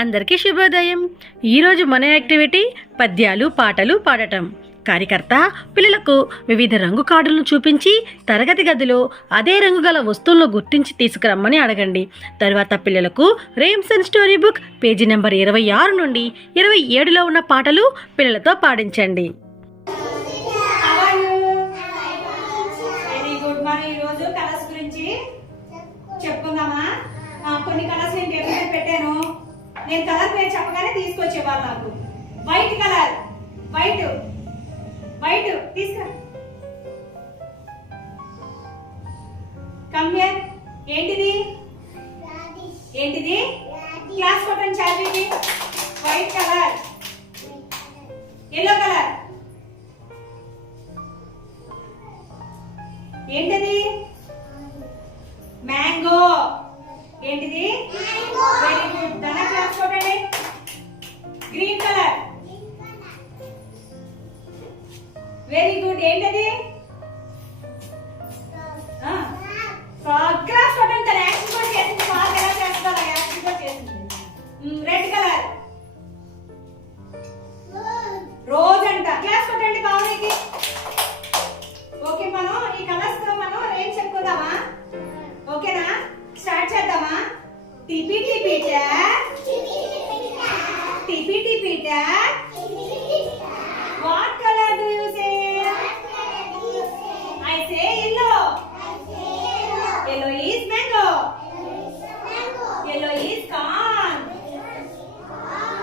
అందరికీ శుభోదయం. ఈరోజు మన యాక్టివిటీ పద్యాలు పాటలు పాడటం. కార్యకర్త పిల్లలకు వివిధ రంగు కార్డులను చూపించి తరగతి గదిలో అదే రంగు గల వస్తువులను గుర్తించి తీసుకురమ్మని అడగండి. తర్వాత పిల్లలకు Rams and story book page number 26 నుండి 27లో ఉన్న పాటలు పిల్లలతో పాడించండి. కొన్ని కలర్స్ నేను టేబుల్ మీద పెట్టాను. నేను కలర్ పేరు చెప్పగానే తీసుకొచ్చేవాళ్ళు నాకు. వైట్ కలర్, వైట్ వైట్ తీసుకురా. Come here. ఏంటిది ఏంటిది క్లాస్ కొట్టండి చార్జీకి. White colour, yellow colour. ఏంటిది మ్యాంగో. ఏంటిది వెరీ గుడ్. దాని క్లాస్ కొట్టండి. Green colour, very good. ఏంటది ఫ్రాగ్. క్లాస్ కొట్టండి. తన యాక్షన్ కూడా చేసింది. ఫ్రాగ్ ఎలా చేస్తుందో అలా యాక్షన్ కూడా చేసింది. రెడ్ కలర్, రోజ్ అంట. క్లాస్ కొట్టండి పావనికి. ఓకే, మనం ఈ కలర్స్ తో మనం ఏం చెప్పుకుందామా? ఓకేనా? స్టార్ట్ చేద్దామా? TP TP tap, TP TP tap. What colour do you say? I say yellow. Yellow is mango. Yellow is corn.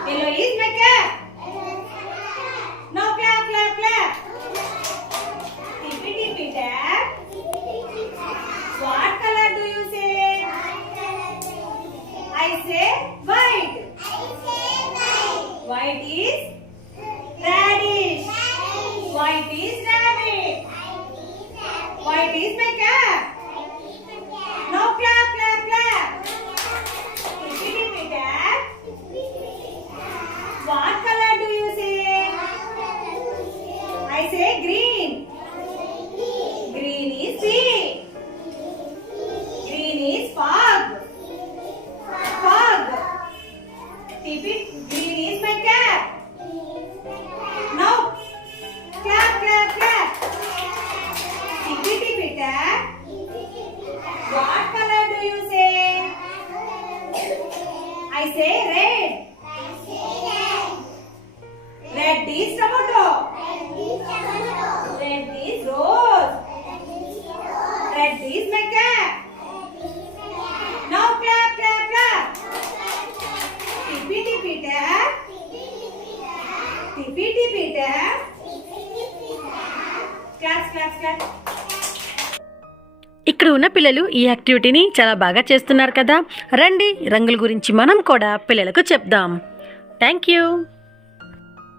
Yellow is my cap. No, clap clap clap. Tippy tippy tap. What color do you say? I say white. White is radish. White is rabbit. White is my cap. Now clap clap clap. Tippy tippy tap. What color do you say? I say green. Green is sea. Green is fog. Fog. Tippy. Green is my cap. Now clap clap clap. Tippy tippy tap. What color do you say? I say red. Red is tomato. Red is rose. Red is my cap. Now clap clap clap. Tippy tippy tap. Tippy tippy tap. Clap clap clap. ఇక్కడ ఉన్న పిల్లలు ఈ యాక్టివిటీని చాలా బాగా చేస్తున్నారు కదా. రండి, రంగుల గురించి మనం కూడా పిల్లలకు చెప్దాం. Thank you.